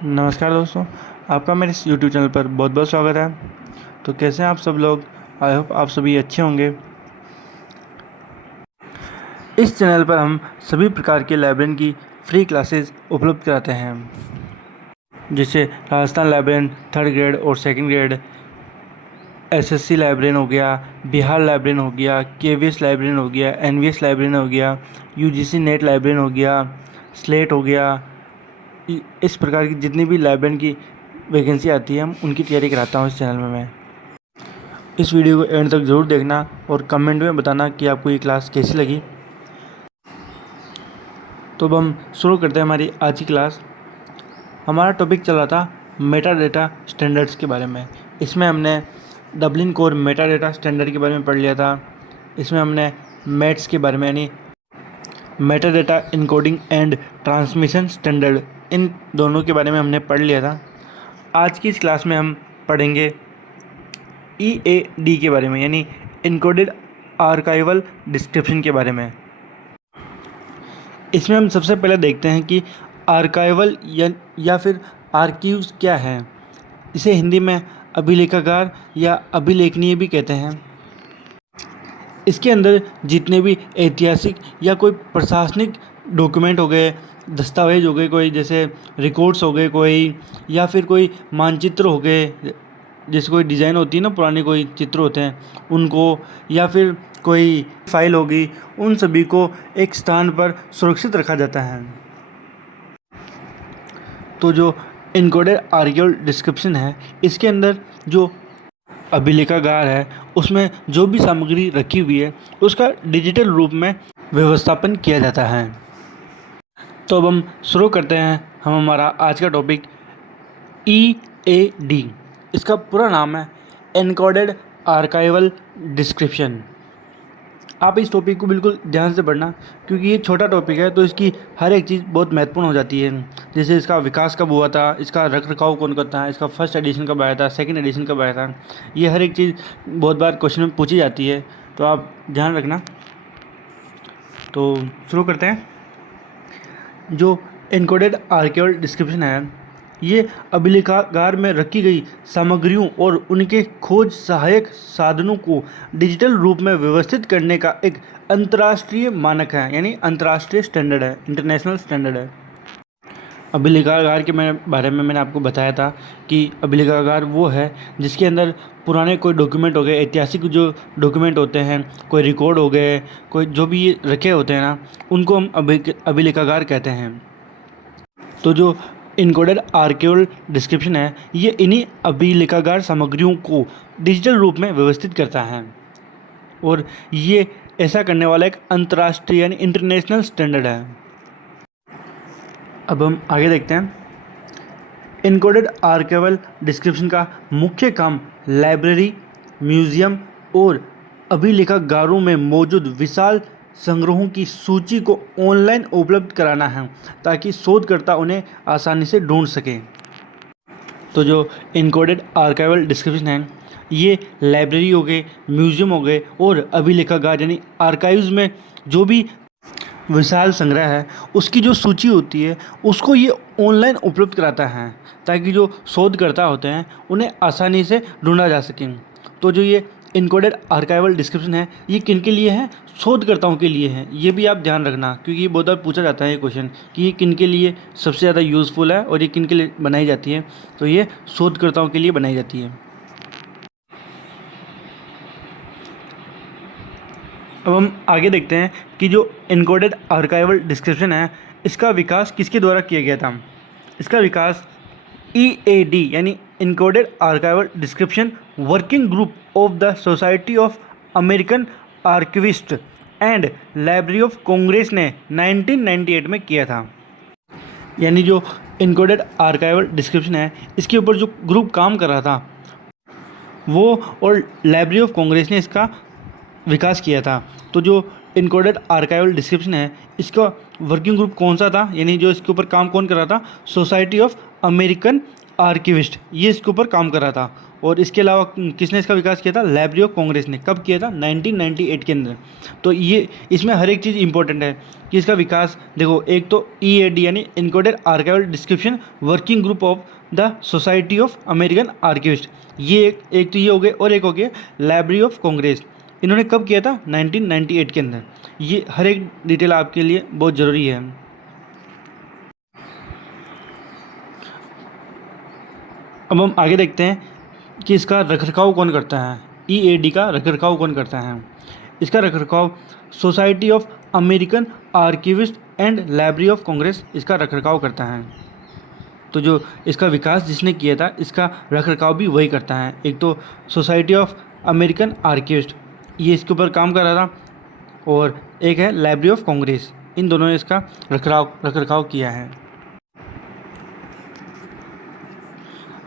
नमस्कार दोस्तों, आपका मेरे इस यूट्यूब चैनल पर बहुत बहुत स्वागत है। तो कैसे हैं आप सब लोग? आई होप आप सभी अच्छे होंगे। इस चैनल पर हम सभी प्रकार के लाइब्रेरियन की फ्री क्लासेस उपलब्ध कराते हैं, जैसे राजस्थान लाइब्रेरियन 3rd ग्रेड और 2nd ग्रेड, एसएससी लाइब्रेरियन हो गया, बिहार लाइब्रेरियन हो गया, केवीएस लाइब्रेरियन हो गया, एनवीएस लाइब्रेरियन हो गया, यूजीसी नेट लाइब्रेरियन हो गया, स्लेट हो गया। इस प्रकार की जितनी भी लाइब्रेरियन की वैकेंसी आती है, हम उनकी तैयारी कराता हूँ इस चैनल में मैं। इस वीडियो को एंड तक ज़रूर देखना और कमेंट में बताना कि आपको ये क्लास कैसी लगी। तो अब हम शुरू करते हैं हमारी आज की क्लास। हमारा टॉपिक चल रहा था मेटा डेटा स्टैंडर्ड्स के बारे में। इसमें हमने Dublin core Meta data standard के बारे में पढ़ लिया था। इसमें हमने मैट्स के बारे में, यानी metadata encoding and transmission standard, इन दोनों के बारे में हमने पढ़ लिया था। आज की इस क्लास में हम पढ़ेंगे EAD के बारे में, यानी इनकोडेड आर्काइवल डिस्क्रिप्शन के बारे में। इसमें हम सबसे पहले देखते हैं कि आर्काइवल या फिर आर्कीव्स क्या है। इसे हिंदी में अभिलेखागार या अभिलेखनीय भी कहते हैं। इसके अंदर जितने भी ऐतिहासिक या कोई प्रशासनिक डॉक्यूमेंट हो गए, दस्तावेज हो गए, कोई जैसे रिकॉर्ड्स हो गए कोई, या फिर कोई मानचित्र हो गए, जैसे कोई डिज़ाइन होती है ना, पुराने कोई चित्र होते हैं उनको, या फिर कोई फाइल होगी, उन सभी को एक स्थान पर सुरक्षित रखा जाता है। तो जो इनकोडेड आर्काइवल डिस्क्रिप्शन है, इसके अंदर जो अभिलेखागार है उसमें जो भी सामग्री रखी हुई है उसका डिजिटल रूप में व्यवस्थापन किया जाता है। तो अब हम शुरू करते हैं हमारा आज का टॉपिक EAD। इसका पूरा नाम है एनकोडेड आर्काइवल डिस्क्रिप्शन। आप इस टॉपिक को बिल्कुल ध्यान से पढ़ना, क्योंकि ये छोटा टॉपिक है तो इसकी हर एक चीज़ बहुत महत्वपूर्ण हो जाती है। जैसे इसका विकास कब हुआ था, इसका रख रखाव कौन करता है, इसका फर्स्ट एडिशन कब आया था, सेकंड एडिशन कब आया था, ये हर एक चीज़ बहुत बार क्वेश्चन में पूछी जाती है, तो आप ध्यान रखना। तो शुरू करते हैं। जो एनकोडेड आर्काइवल डिस्क्रिप्शन है, ये अभिलेखागार में रखी गई सामग्रियों और उनके खोज सहायक साधनों को डिजिटल रूप में व्यवस्थित करने का एक अंतर्राष्ट्रीय मानक है, यानी अंतर्राष्ट्रीय स्टैंडर्ड है, इंटरनेशनल स्टैंडर्ड है। अभिलेखागार के बारे में मैंने आपको बताया था कि अभिलेखागार वो है जिसके अंदर पुराने कोई डॉक्यूमेंट हो गए, ऐतिहासिक जो डॉक्यूमेंट होते हैं, कोई रिकॉर्ड हो गए, कोई जो भी ये रखे होते हैं ना, उनको हम अभिलेखागार कहते हैं। तो जो इनकोडेड आर्काइवल डिस्क्रिप्शन है, ये इन्हीं अभिलेखागार सामग्रियों को डिजिटल रूप में व्यवस्थित करता है, और ये ऐसा करने वाला एक अंतर्राष्ट्रीय यानी इंटरनेशनल स्टैंडर्ड है। अब हम आगे देखते हैं। इनकोडेड आर्काइवल डिस्क्रिप्शन का मुख्य काम लाइब्रेरी, म्यूज़ियम और अभिलेखागारों में मौजूद विशाल संग्रहों की सूची को ऑनलाइन उपलब्ध कराना है, ताकि शोधकर्ता उन्हें आसानी से ढूंढ सकें। तो जो इनकोडेड आर्काइवल डिस्क्रिप्शन है, ये लाइब्रेरी हो गए, म्यूज़ियम हो गए और अभिलेखागार यानी आर्काइव्स में जो भी विशाल संग्रह है उसकी जो सूची होती है उसको ये ऑनलाइन उपलब्ध कराता है, ताकि जो शोधकर्ता होते हैं उन्हें आसानी से ढूंढा जा सके। तो जो ये इनकोडेड आर्काइवल डिस्क्रिप्शन है, ये किन के लिए है? शोधकर्ताओं के लिए है। ये भी आप ध्यान रखना, क्योंकि ये बहुत बार पूछा जाता है ये क्वेश्चन कि ये किन के लिए सबसे ज़्यादा यूज़फुल है और ये किन के लिए बनाई जाती है। तो ये शोधकर्ताओं के लिए बनाई जाती है। अब हम आगे देखते हैं कि जो इनकोडेड आर्काइवल डिस्क्रिप्शन है, इसका विकास किसके द्वारा किया गया था। इसका विकास EAD यानी encoded archival description working group of the society of American archivist and library of Congress ने 1998 में किया था। यानी जो इनकोडेड आर्काइवल डिस्क्रिप्शन है, इसके ऊपर जो ग्रुप काम कर रहा था वो और लाइब्रेरी ऑफ कांग्रेस ने इसका विकास किया था। तो जो इनकोडेड आर्काइवल डिस्क्रिप्शन है, इसका वर्किंग ग्रुप कौन सा था, यानी जो इसके ऊपर काम कौन कर रहा था? सोसाइटी ऑफ अमेरिकन आर्किविस्ट, ये इसके ऊपर काम कर रहा था। और इसके अलावा किसने इसका विकास किया था? लाइब्रेरी ऑफ कांग्रेस ने। कब किया था? 1998 के अंदर। तो ये इसमें हर एक चीज़ इंपॉर्टेंट है कि इसका विकास देखो, एक तो EAD यानी encoded archival description working group of the society of American archivist, ये एक तो ये हो गया, और एक हो गया लाइब्रेरी ऑफ कांग्रेस। इन्होंने कब किया था? 1998 के अंदर। ये हर एक डिटेल आपके लिए बहुत ज़रूरी है। अब हम आगे देखते हैं कि इसका रखरखाव कौन करता है। EAD का रखरखाव कौन करता है? इसका रखरखाव society of American archivist and library of Congress इसका रखरखाव करता है। तो जो इसका विकास जिसने किया था, इसका रखरखाव भी वही करता है। एक तो सोसाइटी ऑफ अमेरिकन आर्किविस्ट, ये इसके ऊपर काम कर रहा था, और एक है लाइब्रेरी ऑफ कांग्रेस, इन दोनों ने इसका रखरखाव किया है।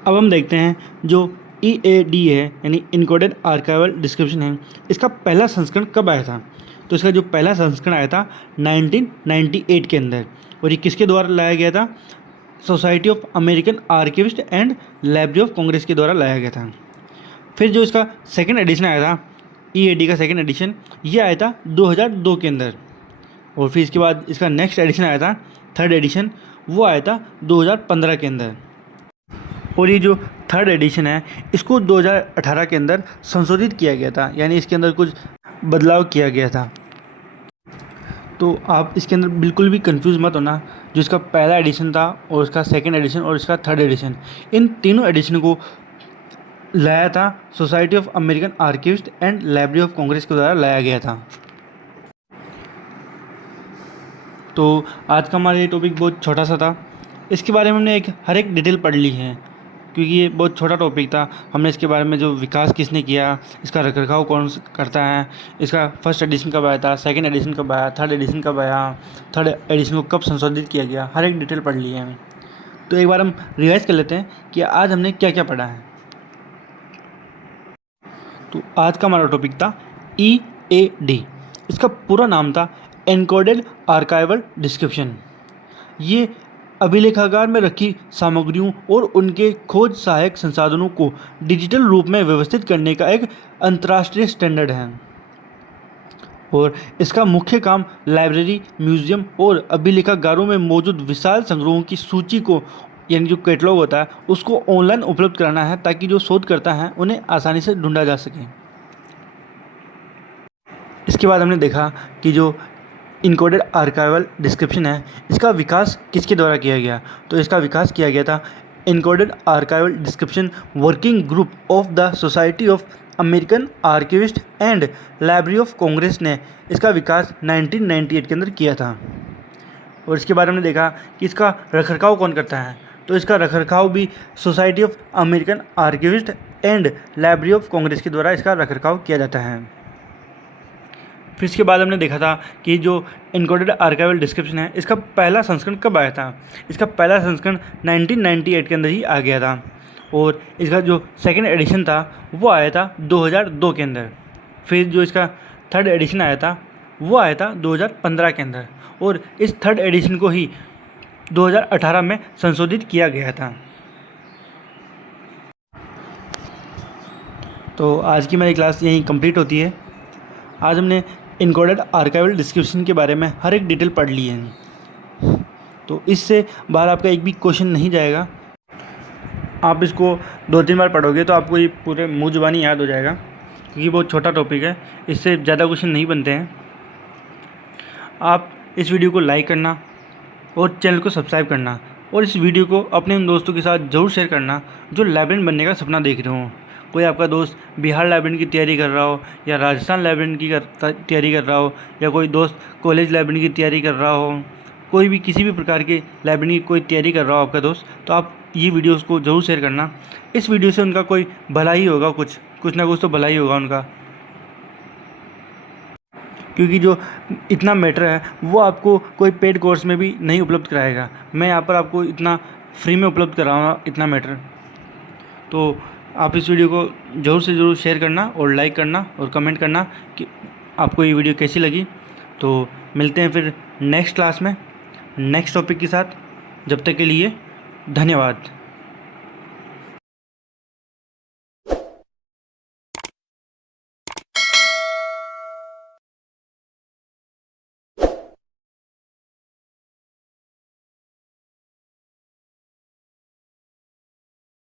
अब हम देखते हैं जो EAD है यानी इनकोडेड आर्काइवल डिस्क्रिप्शन है, इसका पहला संस्करण कब आया था? तो इसका जो पहला संस्करण आया था 1998 के अंदर, और ये किसके द्वारा लाया गया था? Society of American archivist and library of Congress के द्वारा लाया गया था। फिर जो इसका सेकेंड एडिशन आया था, EAD का सेकेंड एडिशन, ये आया था 2002 के अंदर। और फिर इसके बाद इसका नेक्स्ट एडिशन आया था, थर्ड एडिशन, वो आया था 2015 के अंदर। और ये जो थर्ड एडिशन है, इसको 2018 के अंदर संशोधित किया गया था, यानी इसके अंदर कुछ बदलाव किया गया था। तो आप इसके अंदर बिल्कुल भी कंफ्यूज मत होना। जो इसका पहला एडिशन था, और इसका सेकेंड एडिशन, और इसका थर्ड एडिशन, इन तीनों एडिशन को लाया था society of American archivist and library of Congress के द्वारा लाया गया था। तो आज का हमारा ये टॉपिक बहुत छोटा सा था, इसके बारे में हमने हर एक डिटेल पढ़ ली है, क्योंकि ये बहुत छोटा टॉपिक था। हमने इसके बारे में जो विकास किसने किया, इसका रखरखाव कौन करता है, इसका फर्स्ट एडिशन कब आया था, सेकंड एडिशन कब आया, थर्ड एडिशन कब आया, थर्ड एडिशन को कब संशोधित किया गया, हर एक डिटेल पढ़ ली है हमें। तो एक बार हम रिवाइज कर लेते हैं कि आज हमने क्या क्या पढ़ा है। तो आज का हमारा टॉपिक था EAD, इसका पूरा नाम था एनकोडेड आर्काइवल डिस्क्रिप्शन। ये अभिलेखागार में रखी सामग्रियों और उनके खोज सहायक संसाधनों को डिजिटल रूप में व्यवस्थित करने का एक अंतर्राष्ट्रीय स्टैंडर्ड है, और इसका मुख्य काम लाइब्रेरी, म्यूजियम और अभिलेखागारों में मौजूद विशाल संग्रहों की सूची को, यानी जो कैटलॉग होता है, उसको ऑनलाइन उपलब्ध कराना है, ताकि जो शोधकर्ता हैं उन्हें आसानी से ढूंढा जा सके। इसके बाद हमने देखा कि जो इनकोडेड आर्काइवल डिस्क्रिप्शन है, इसका विकास किसके द्वारा किया गया? तो इसका विकास किया गया था encoded archival description working group of the society of American archivist and library of Congress ने इसका विकास 1998 के अंदर किया था। और इसके बारे में देखा कि इसका रखरखाव कौन करता है? तो इसका रखरखाव भी society of American archivist and library of Congress के द्वारा इसका रखरखाव किया जाता है। फिर इसके बाद हमने देखा था कि जो इनकोडेड आर्काइवल डिस्क्रिप्शन है, इसका पहला संस्करण कब आया था? इसका पहला संस्करण 1998 के अंदर ही आ गया था, और इसका जो सेकेंड एडिशन था वो आया था 2002 के अंदर। फिर जो इसका थर्ड एडिशन आया था वो आया था 2015 के अंदर, और इस थर्ड एडिशन को ही 2018 में संशोधित किया गया था। तो आज की मेरी क्लास यहीं कंप्लीट होती है। आज हमने इनकोडेड आर्काइवल डिस्क्रिप्शन के बारे में हर एक डिटेल पढ़ ली है, तो इससे बाहर आपका एक भी क्वेश्चन नहीं जाएगा। आप इसको 2-3 बार पढ़ोगे तो आपको ये पूरे मुँह जुबानी याद हो जाएगा, क्योंकि बहुत छोटा टॉपिक है, इससे ज़्यादा क्वेश्चन नहीं बनते हैं। आप इस वीडियो को लाइक करना और चैनल को सब्सक्राइब करना, और इस वीडियो को अपने उन दोस्तों के साथ ज़रूर शेयर करना जो लाइब्रेरियन बनने का सपना देख रहे हो। कोई आपका दोस्त बिहार लाइब्रेरियन की तैयारी कर रहा हो, या राजस्थान लाइब्रेरियन की तैयारी कर रहा हो, या कोई दोस्त कॉलेज लाइब्रेरियन की तैयारी कर रहा हो, कोई भी किसी भी प्रकार के लाइब्रेरी की कोई तैयारी कर रहा हो आपका दोस्त, तो आप ये वीडियोस को ज़रूर शेयर करना। इस वीडियो से उनका कोई भला ही होगा, कुछ ना कुछ तो भला ही होगा उनका, क्योंकि जो इतना मैटर है वो आपको कोई पेड कोर्स में भी नहीं उपलब्ध कराएगा। मैं यहाँ पर आपको इतना फ्री में उपलब्ध कराऊँगा इतना मैटर। तो आप इस वीडियो को ज़रूर से ज़रूर शेयर करना और लाइक करना और कमेंट करना कि आपको ये वीडियो कैसी लगी। तो मिलते हैं फिर नेक्स्ट क्लास में नेक्स्ट टॉपिक के साथ। जब तक के लिए धन्यवाद।